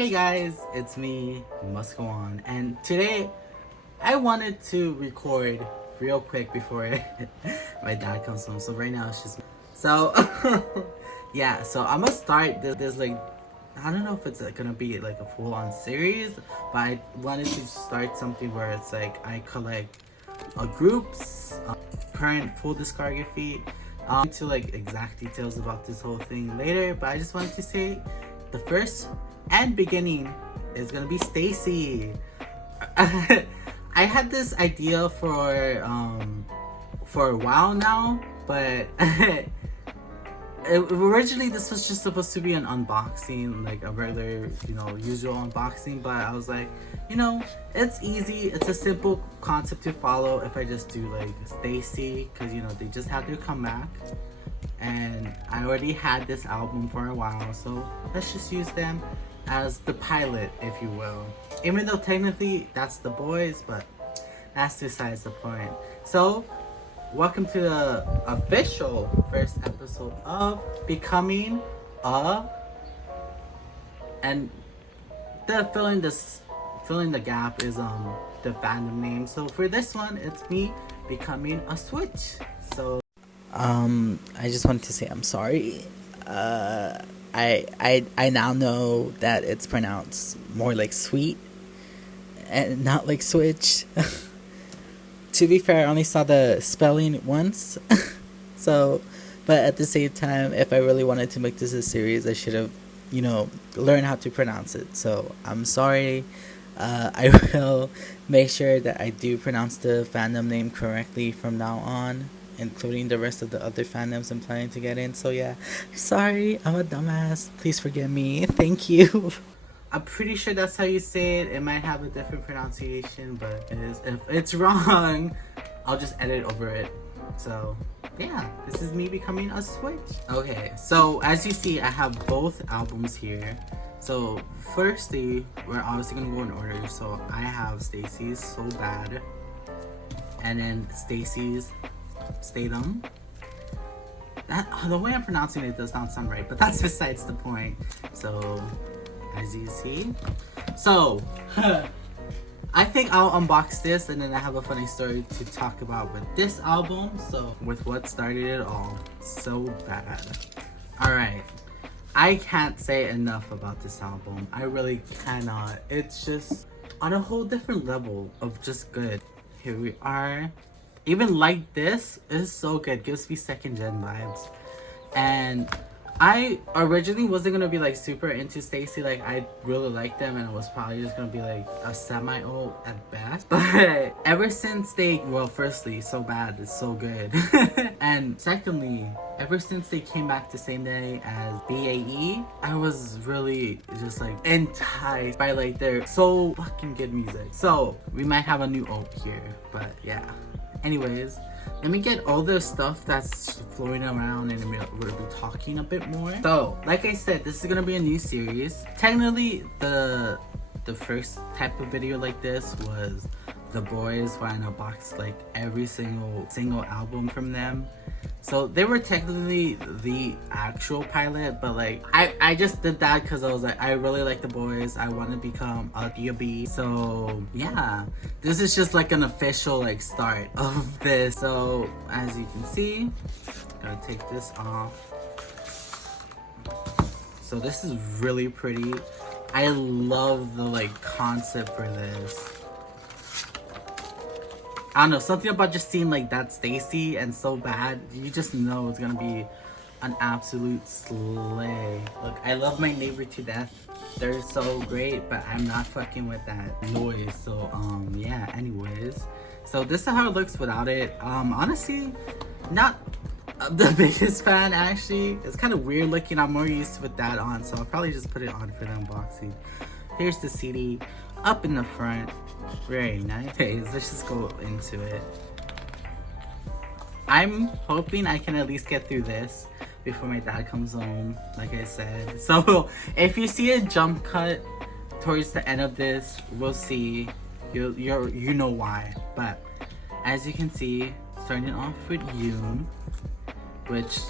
Hey guys, it's me, Must Go On, and today I wanted to record real quick before my dad comes home. So right now it's just so yeah. So I'm gonna start this like I don't know if it's gonna be like a full-on series, but I wanted to start something where it's like I collect groups, current full discography. To like exact details about this whole thing later, but I just wanted to say the first and beginning is gonna be Stacy. I had this idea for a while now, but originally this was just supposed to be an unboxing, like a regular, usual unboxing, but I was like, it's easy, it's a simple concept to follow if I just do like Stacy, because they just had their comeback and I already had this album for a while, so let's just use them as the pilot, if you will, even though technically that's the boys, but that's besides the point. So welcome to the official first episode of Becoming a, and the filling the gap is the fandom name. So for this one, it's me becoming a Swith. So I just wanted to say I'm sorry. I now know that it's pronounced more like sweet and not like switch. To be fair, I only saw the spelling once. So, but at the same time, if I really wanted to make this a series, I should have, learned how to pronounce it. So I'm sorry. I will make sure that I do pronounce the fandom name correctly from now on, including the rest of the other fandoms I'm planning to get in. So yeah, sorry, I'm a dumbass. Please forgive me. Thank you. I'm pretty sure that's how you say it. It might have a different pronunciation, but if it's wrong, I'll just edit over it. So yeah, this is me becoming a Switch. Okay, so as you see, I have both albums here. So firstly, we're obviously gonna go in order. So I have Stacy's So Bad, and then Stacy's Staydom. The way I'm pronouncing it does not sound right, but that's besides the point. So as you see, so I think I'll unbox this, and then I have a funny story to talk about with this album. So with what started it all, So Bad. All right, I can't say enough about this album. I really cannot. It's just on a whole different level of just good. Here we are. Even Like This is so good. Gives me second gen vibes. And I originally wasn't gonna be like super into Stacy. Like I really liked them, and it was probably just gonna be like a semi-old at best. But ever since firstly, So Bad is so good. And secondly, ever since they came back the same day as BAE, I was really just like enticed by like their so fucking good music. So we might have a new oak here, but yeah. Anyways, let me get all the stuff that's floating around, and we'll be talking a bit more. So, like I said, this is gonna be a new series. Technically, the first type of video like this was the boys where I unboxed like every single album from them. So they were technically the actual pilot, but like I just did that because I was like, I really like the boys. I want to become a B. So yeah, this is just like an official like start of this. So as you can see, gotta take this off. So this is really pretty. I love the like concept for this. I don't know, something about just seeing like that Stacy and So Bad, you just know it's gonna be an absolute slay. Look, I love my neighbor to death. They're so great, but I'm not fucking with that noise. So yeah, anyways. So this is how it looks without it. Honestly, not the biggest fan actually. It's kind of weird looking. I'm more used with that on, so I'll probably just put it on for the unboxing. Here's the CD up in the front. Very nice. Okay, let's just go into it. I'm hoping I can at least get through this before my dad comes home, like I said. So if you see a jump cut towards the end of this, we'll see. You know why. But as you can see, starting off with Yoon, which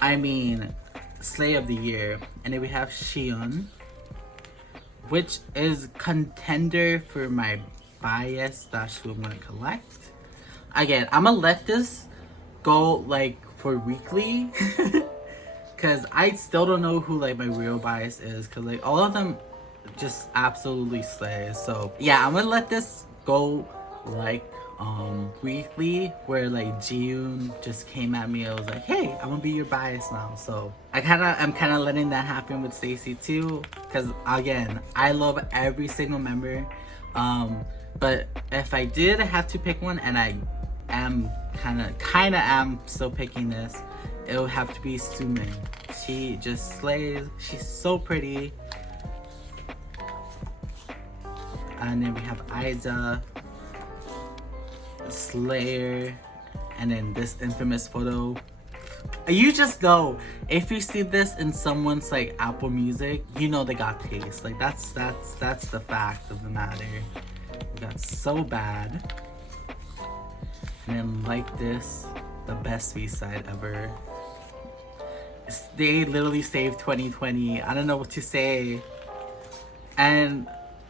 I mean, Slay of the Year, and then we have Shion, which is contender for my bias slash who I'm gonna collect. Again, I'm gonna let this go like for weekly because I still don't know who like my real bias is, because like all of them just absolutely slay. So yeah, I'm gonna let this go like weekly, where like Jiyoon just came at me. I was like, hey, I'm gonna be your bias now. So I'm kind of letting that happen with STAYC too, because again, I love every single member. But if I did have to pick one, and I am kind of am still picking this, it would have to be Sumin. She just slays. She's so pretty. And then we have Aiza, Slayer, and then this infamous photo. You just know, if you see this in someone's like Apple Music, you know they got taste. Like that's the fact of the matter. We got So Bad, and then like this, the best B-side ever. They literally saved 2020. I don't know what to say. And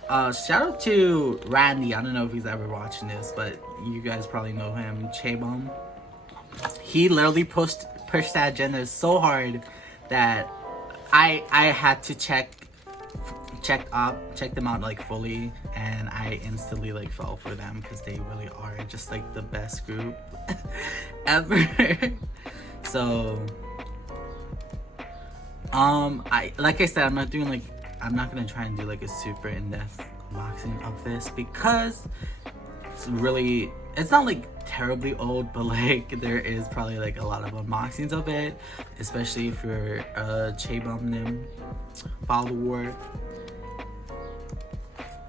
shout out to Randy. I don't know if he's ever watching this, but you guys probably know him. Chaebom. He literally pushed that agenda so hard that I had to check them out like fully, and I instantly like fell for them because they really are just like the best group ever. So like I said, I'm not gonna try and do like a super in-depth unboxing of this, because it's not like terribly old, but like there is probably like a lot of unboxings of it, especially if you're a Chaebom follower.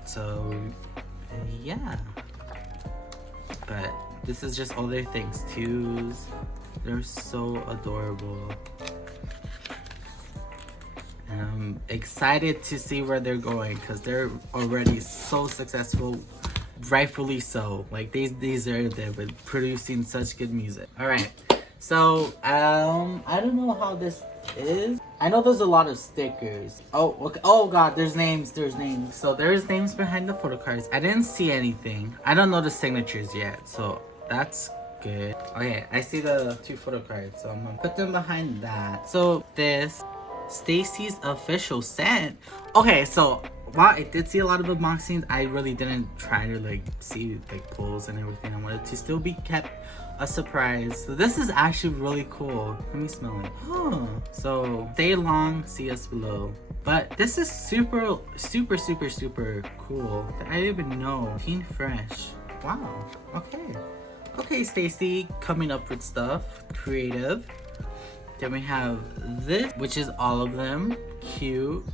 So yeah, but this is just all their things too. They're so adorable. And I'm excited to see where they're going, because they're already so successful, rightfully so. Like they deserve it with producing such good music. All right, so I don't know how this is. I know there's a lot of stickers. Oh, okay. Oh god, there's names. So there's names behind the photo cards. I didn't see anything. I don't know the signatures yet, so that's good. Okay, I see the 2 photo cards, so I'm gonna put them behind that. So this STAYC's official scent. Okay, so while I did see a lot of unboxings, I really didn't try to like see like pulls and everything. I wanted to still be kept a surprise. So this is actually really cool. Let me smell it. Oh, so stay long, see us below. But this is super cool. I didn't even know. Teen Fresh. Wow. Okay, STAYC coming up with stuff creative. Then we have this, which is all of them. Cute.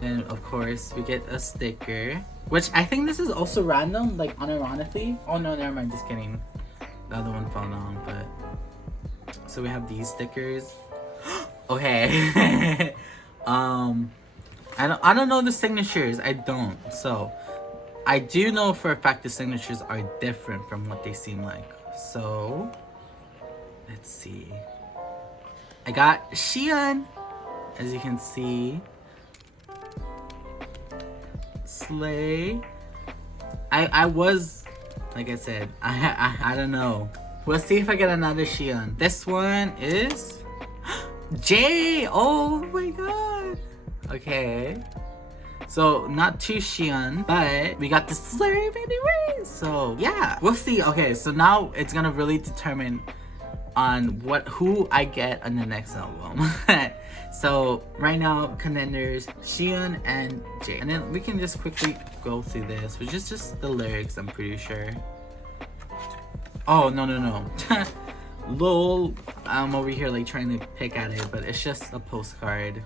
And of course, we get a sticker, which I think this is also random, like unironically. Oh no, never mind, just kidding. The other one fell down, but... So we have these stickers. Okay. I don't know the signatures. I don't. So, I do know for a fact the signatures are different from what they seem like. So, let's see. I got Xian, as you can see. Slay. I was, like I said, I don't know. We'll see if I get another Xian. This one is Jay. Oh my god. Okay. So not too Xian, but we got the slurp anyway. So yeah, we'll see. Okay, so now it's gonna really determine on who I get on the next album. So right now, contenders Xian and Jay, and then we can just quickly go through this, which is just the lyrics. I'm pretty sure. Oh no. Lol, I'm over here like trying to pick at it, but it's just a postcard.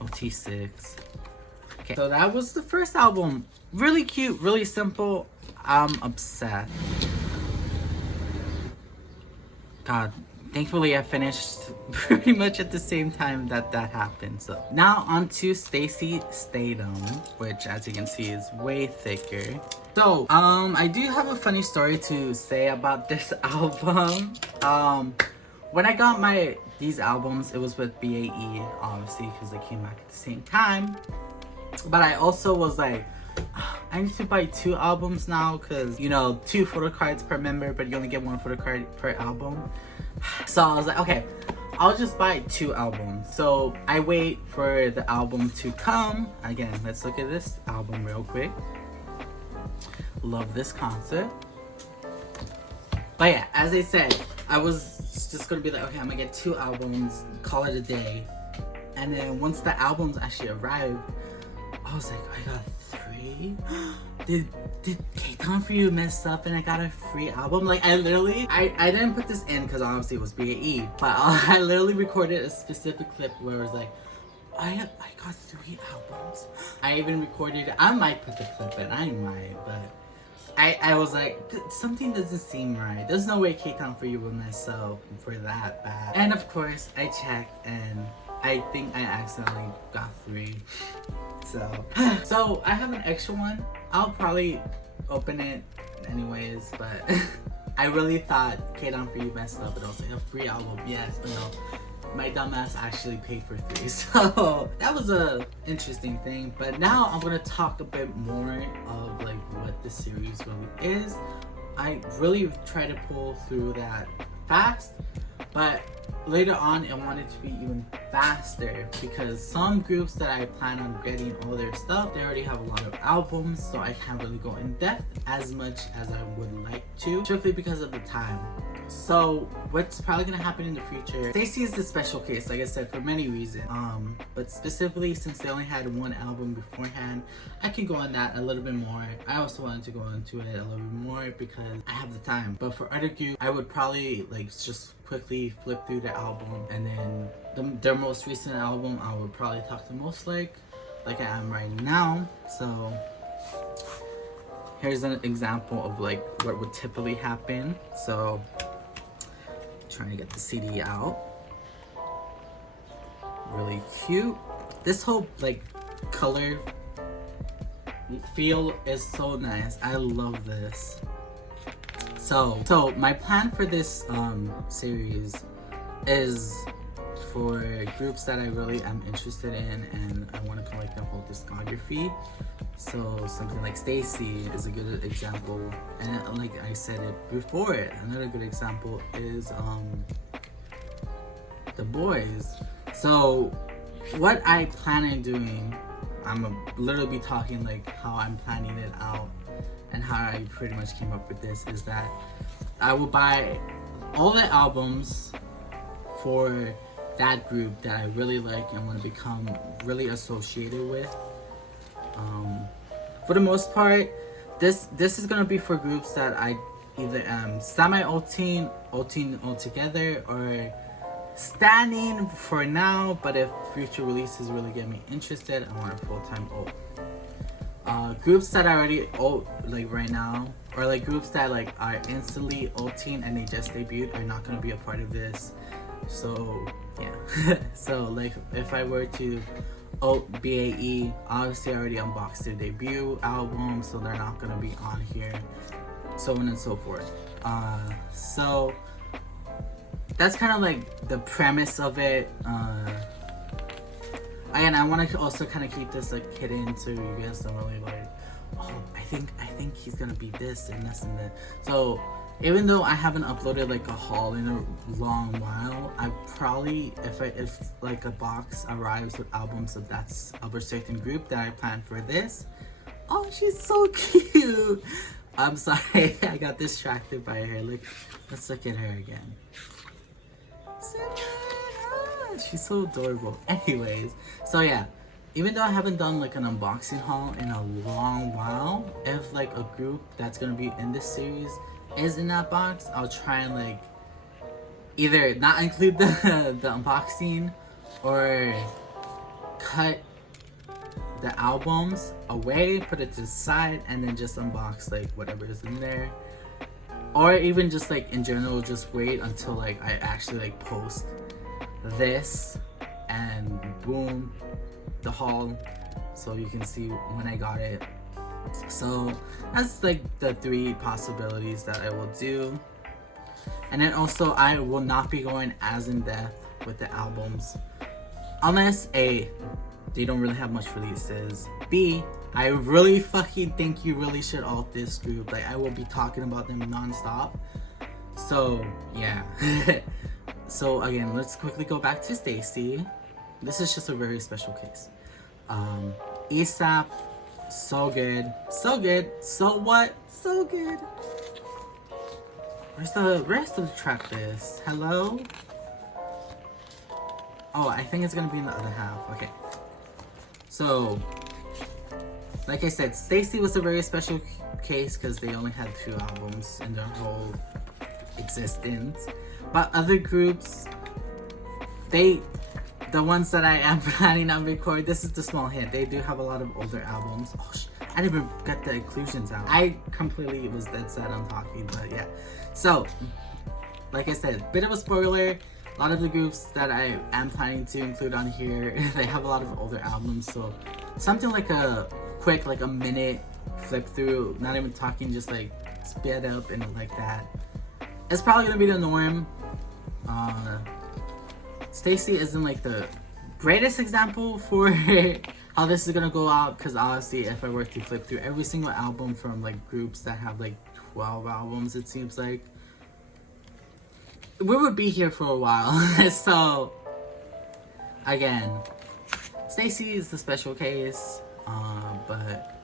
OT6. Okay, so that was the first album. Really cute, really simple. I'm obsessed. God, thankfully I finished pretty much at the same time that happened. So now on to STAYC Staydom, which as you can see is way thicker. So I do have a funny story to say about this album. When I got these albums, it was with BAE, obviously, because they came back at the same time. But I also was like, I need to buy 2 albums now because, you know, 2 photo cards per member, but you only get 1 photo card per album. So I was like, okay, I'll just buy 2 albums. So I wait for the album to come. Again, let's look at this album real quick. Love this concept. But yeah, as I said, I was just gonna be like, okay, I'm gonna get 2 albums, call it a day. And then once the albums actually arrived, I was like, I got 3? Did K-Town For You mess up and I got a free album? Like, I literally, I didn't put this in because obviously it was BAE, but I literally recorded a specific clip where it was like, I got 3 albums. I even recorded, I might put the clip in, I might, but I was like, something doesn't seem right. There's no way K-Town For You will mess up for that bad. And of course, I checked and I think I accidentally got 3. So I have an extra one. I'll probably open it anyways, but I really thought K-Town For You messed up and I was like, a free album, yes, but no. My dumbass actually paid for 3, so that was a interesting thing. But now I'm gonna talk a bit more of like what the series really is. I really try to pull through that fast, but later on I wanted to be even faster because some groups that I plan on getting all their stuff, they already have a lot of albums, so I can't really go in depth as much as I would like to, strictly because of the time. So what's probably gonna happen in the future, STAYC is the special case, like I said, for many reasons. But specifically since they only had 1 album beforehand, I can go on that a little bit more. I also wanted to go into it a little bit more because I have the time. But for other groups, I would probably like just quickly flip through the album, and then their most recent album I would probably talk the most like I am right now. So here's an example of like what would typically happen. So trying to get the CD out. Really cute. This whole like color feel is so nice. I love this. So my plan for this series is for groups that I really am interested in and I want to collect the whole discography. So something like STAYC is a good example, and like I said it before, another good example is the boys. So what I plan on doing, I'm literally be talking like how I'm planning it out and how I pretty much came up with this, is that I will buy all the albums for that group that I really like and want to become really associated with. For the most part, this is gonna be for groups that I either am semi-ulting altogether, or standing for now, but if future releases really get me interested, I want a full-time ult. Groups that I already ult like right now, or like groups that like are instantly ulting and they just debuted, are not gonna be a part of this. So yeah. So like if I were to ult BAE, obviously I already unboxed their debut album, so they're not gonna be on here, so on and so forth. So that's kind of like the premise of it. Again, I want to also kind of keep this like hidden so you guys don't really like, oh, I think he's gonna be this and this and that. So even though I haven't uploaded like a haul in a long while, I probably, if like a box arrives with albums of a certain group that I planned for this. Oh, she's so cute. I'm sorry, I got distracted by her. Let's look at her again. She's so adorable. Anyways, so yeah, even though I haven't done like an unboxing haul in a long while, if like a group that's gonna be in this series is in that box, I'll try and like either not include the unboxing or cut the albums away, put it to the side, and then just unbox like whatever is in there. Or even just like in general, just wait until like I actually like post this and boom, the haul, so you can see when I got it. So that's like the 3 possibilities that I will do. And then also I will not be going as in depth with the albums unless a they don't really have much releases. B, I really fucking think you really should alt this group. Like, I will be talking about them non-stop. So yeah. So again, let's quickly go back to STAYC. This is just a very special case. ASAP, so good, so good. So what? So good. Where's the rest of the track list? Hello? Oh, I think it's gonna be in the other half. Okay. So, like I said, STAYC was a very special case because they only had 2 albums in their whole existence. But other groups, the ones that I am planning on recording, this is the small hint. They do have a lot of older albums. Oh, I didn't even get the inclusions out. I completely was dead set on talking, but yeah. So, like I said, bit of a spoiler. A lot of the groups that I am planning to include on here, they have a lot of older albums. So, something like a quick, like a minute flip through, not even talking, just like sped up and like that. It's probably gonna be the norm. STAYC isn't like the greatest example for how this is gonna go out, because honestly, if I were to flip through every single album from like groups that have like 12 albums, it seems like we would be here for a while. So again, STAYC is the special case, but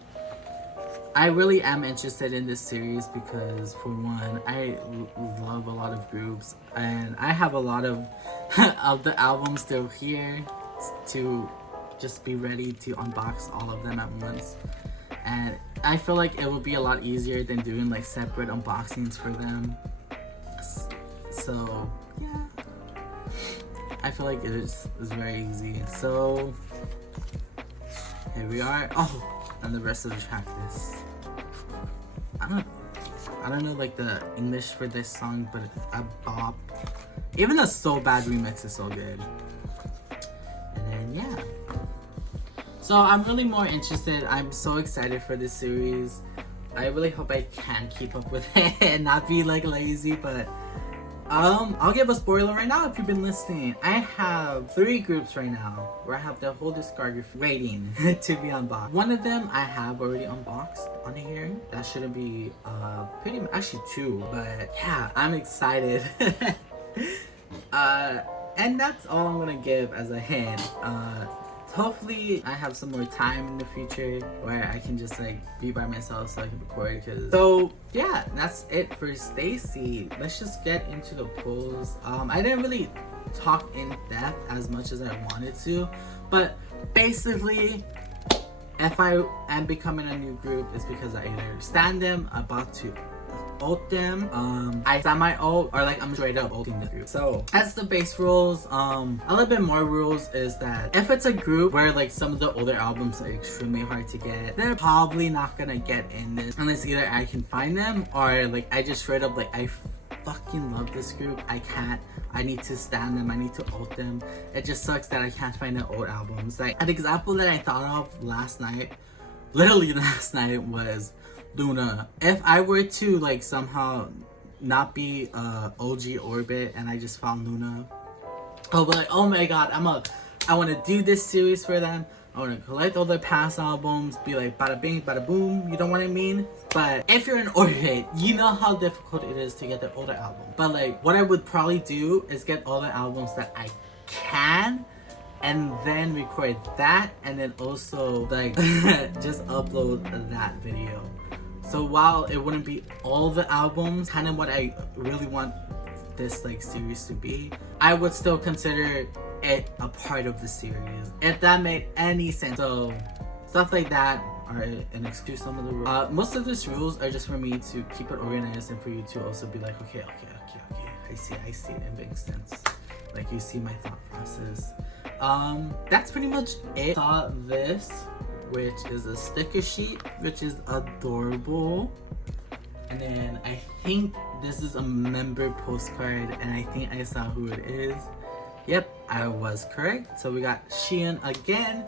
I really am interested in this series because, for one, I love a lot of groups, and I have a lot of of the albums still here to just be ready to unbox all of them at once. And I feel like it would be a lot easier than doing like separate unboxings for them. So yeah, I feel like it's very easy. So here we are. Oh, and the rest of the track list. I don't know like the English for this song, but a bop. Even the So Bad remix is so good. And then yeah. So I'm really more interested. I'm so excited for this series. I really hope I can keep up with it and not be like lazy, but I'll give a spoiler right now if you've been listening. I have 3 groups right now where I have the whole discography waiting to be unboxed. One of them I have already unboxed on here. That shouldn't be pretty much, actually 2, but yeah, I'm excited. And that's all I'm gonna give as a hint. Hopefully I have some more time in the future where I can just like be by myself so I can record. So yeah, that's it for STAYC. Let's just get into the polls. I didn't really talk in depth as much as I wanted to, but basically, if I am becoming a new group, it's because I either stand them, about to ult them, I semi-ult, or like I'm straight up ulting the group. So as the base rules, a little bit more rules is that if it's a group where like some of the older albums are extremely hard to get, they're probably not gonna get in this unless either I can find them or like I just straight up like I fucking love this group. I need to stand them, I need to ult them. It just sucks that I can't find the old albums. Like an example that I thought of last night, literally last night, was Luna. If I were to like somehow not be OG Orbit and I just found Luna, I'll be like, oh my god, I want to do this series for them. I want to collect all their past albums, be like bada bing, bada boom, you know what I mean? But if you're an Orbit, you know how difficult it is to get their older album. But like, what I would probably do is get all the albums that I can, and then record that, and then also like just upload that video. So while it wouldn't be all the albums, kind of what I really want this like series to be, I would still consider it a part of the series, if that made any sense. So stuff like that are an excuse. Some of the rules, most of these rules are just for me to keep it organized and for you to also be like, okay, I see, it makes sense. Like you see my thought process. That's pretty much it. Saw this, which is a sticker sheet, which is adorable. And then I think this is a member postcard, and I think I saw who it is. Yep, I was correct. So we got Xian again.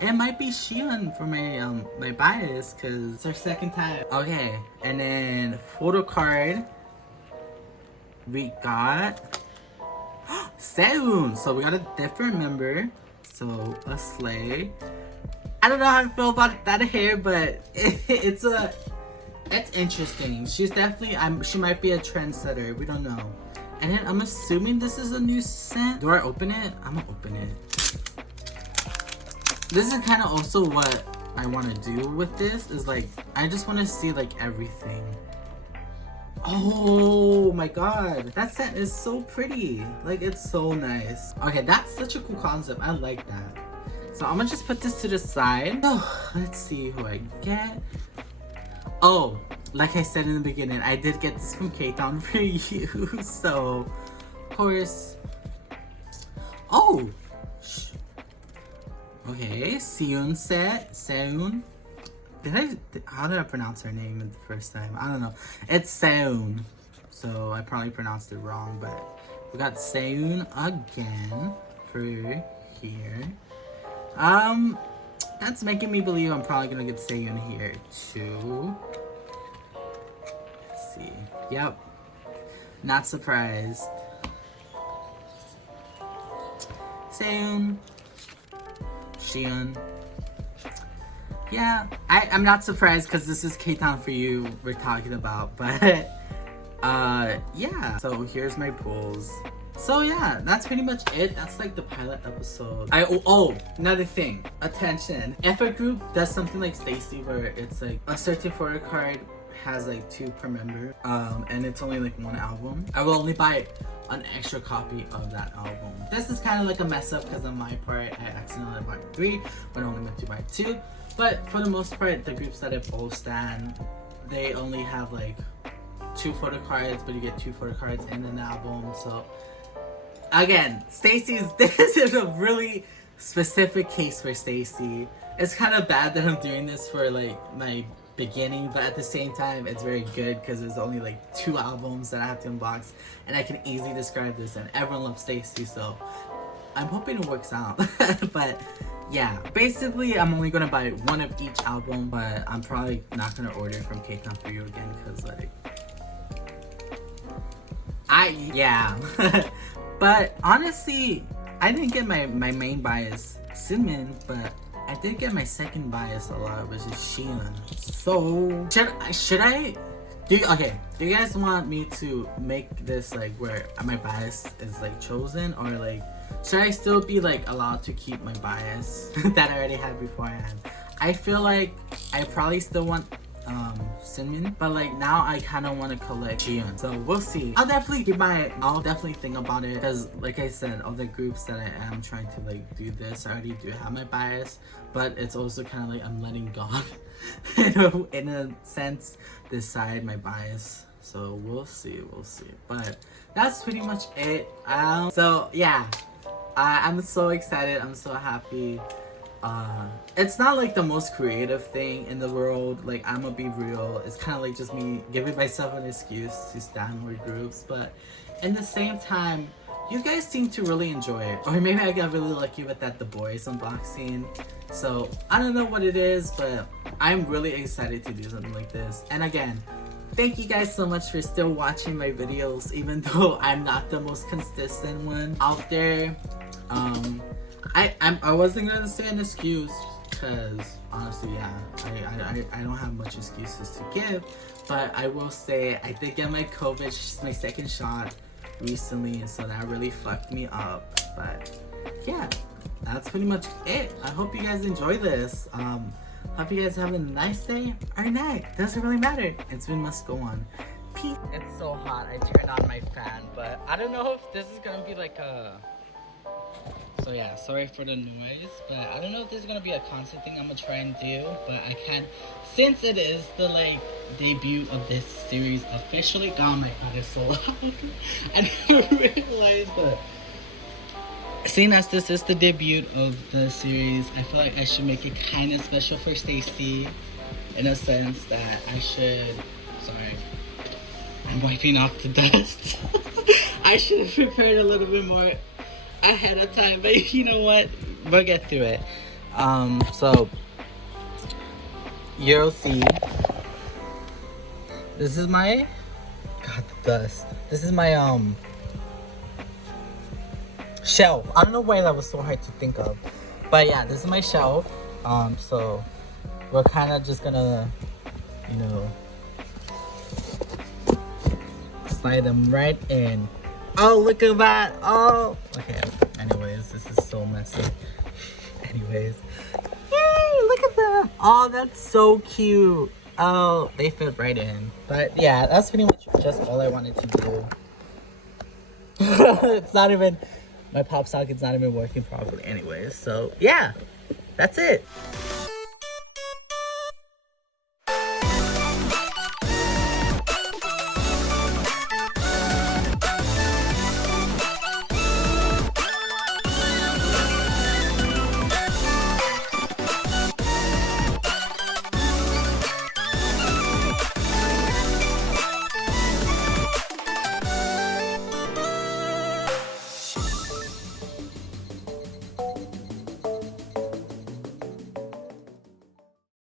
It might be Xian for my my bias, cause it's our second time. Okay, and then photo card. We got Soon. So we got a different member. So a Slay. I don't know how I feel about that hair, but it's interesting. She's definitely she might be a trendsetter. We don't know. And then I'm assuming this is a new scent. Do I open it? I'm gonna open it. This is kind of also what I want to do with this. Is like I just want to see like everything. Oh my god, that scent is so pretty. Like it's so nice. Okay, that's such a cool concept. I like that. So I'm gonna just put this to the side. Oh, let's see who I get. Oh, like I said in the beginning, I did get this from K-Town for you. So, of course. Oh, okay, Seun set. Seun. How did I pronounce her name the first time? I don't know. It's Seun. So I probably pronounced it wrong, but we got Seun again for here. That's making me believe I'm probably gonna get Seun here too. Let's see. Yep. Not surprised. Seun. Xion. Yeah, I'm not surprised because this is K-Town for you we're talking about, but yeah. So here's my pulls. So yeah, that's pretty much it. That's like the pilot episode. Oh, another thing. Attention. If a group does something like STAYC where it's like a certain photo card has like 2 per member, and it's only like 1 album, I will only buy an extra copy of that album. This is kind of like a mess up because on my part, I accidentally bought 3, but I only meant to buy 2. But for the most part, the groups that I both stand, they only have like 2 photo cards, but you get 2 photo cards in an album. So again, STAYC's, this is a really specific case for STAYC. It's kind of bad that I'm doing this for like my beginning, but at the same time, it's very good because there's only like 2 albums that I have to unbox, and I can easily describe this, and everyone loves STAYC, so I'm hoping it works out. But yeah, basically I'm only gonna buy 1 of each album, but I'm probably not gonna order from K-Town for you again because like yeah. But honestly, I didn't get my main bias Cinnamon, but I did get my second bias a lot, which is Xion. So should I do you guys want me to make this like where my bias is like chosen, or like should I still be like allowed to keep my bias that I already had beforehand? I feel like I probably still want Cinnamon, but like now I kind of want to collect Xion, so we'll see. I'll definitely think about it, because like I said, all the groups that I am trying to like do this, I already do have my bias, but it's also kind of like I'm letting God in a sense decide my bias, so we'll see. But that's pretty much it. So yeah, I'm so excited, I'm so happy. It's not like the most creative thing in the world, like I'm gonna be real, it's kind of like just me giving myself an excuse to stand more groups, but in the same time, you guys seem to really enjoy it, or maybe I got really lucky with that The Boys unboxing, so I don't know what it is, but I'm really excited to do something like this. And again, thank you guys so much for still watching my videos, even though I'm not the most consistent one out there. I wasn't gonna say an excuse, because honestly, yeah, I don't have much excuses to give, but I will say I did get my my second shot recently, and so that really fucked me up. But yeah, that's pretty much it. I hope you guys enjoy this. Hope you guys have a nice day or night. Doesn't really matter. It's been Must Go On. Peace. It's so hot. I turned on my fan, but I don't know if this is gonna be like a. So yeah, sorry for the noise, but I don't know if this is gonna be a constant thing I'm gonna try and do, but I can't, since it is the like debut of this series officially. Oh my god, it's so loud. I never realized, but seeing as this is the debut of the series, I feel like I should make it kind of special for STAYC, in a sense that I should, sorry, I'm wiping off the dust. I should have prepared a little bit more ahead of time, but you know what, we'll get through it. So you'll see, this is my, god, the dust, this is my shelf. I don't know why that was so hard to think of. But yeah, this is my shelf. So we're kind of just gonna, you know, slide them right in. Oh, look at that. Oh, okay. Anyways, this is so messy. Anyways, yay, look at that. Oh, that's so cute. Oh, they fit right in. But yeah, that's pretty much just all I wanted to do. It's not even, my pop socket's not even working properly anyways. So yeah, that's it.